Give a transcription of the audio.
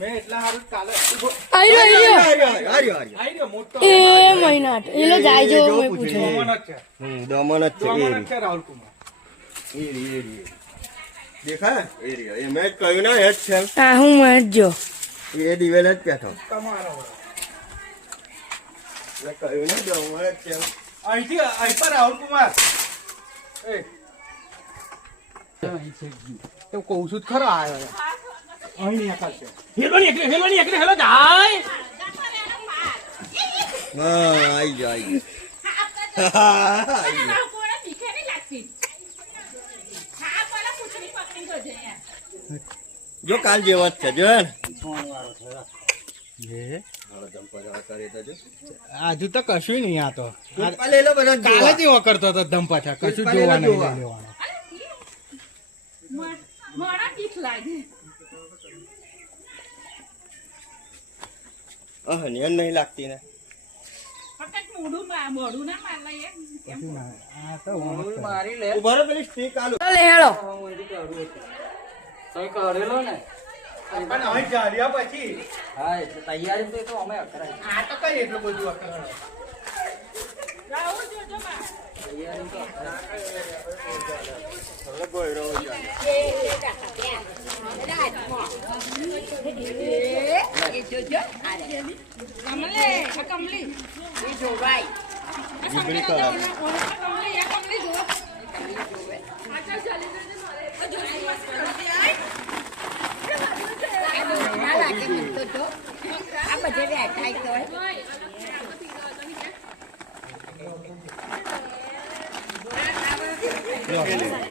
મેં એટલા હારું કાલે આર્યો મોટો એ મહિના એટલે જાય જો મેં પૂછો દમન જ છે રાહુલ કુમાર દેખા એ મેં જ કહ્યું ને એ જ છે હા હું મત જો એ દિવેલ જ બેઠો તમારો મેં કહ્યું ને દમન જ છે અહીંથી અહીં પર રાહુલ કુમાર એ તો કહું છું ખરો આવ્યો અહીં નહીં આકાશે હેલો જાય હા આઈ જાય જો કાલ જેવો જ છે જો આજુ તો કશું નહીં આ તો લઈ લો બધા કાલે જ એવો કરતો હતો ધમ પાછા કશું જોવા નહીં લેવાનું નહીં લાગતી ને ઉભા રહો પેલી સ્ટીક આલુ લે હેળો પણ અહીં જાર્યા પછી હા એટલે તૈયારી તો અમે અકરાય આ તો કઈ એટલું બધું અકળાય જીબડી કલર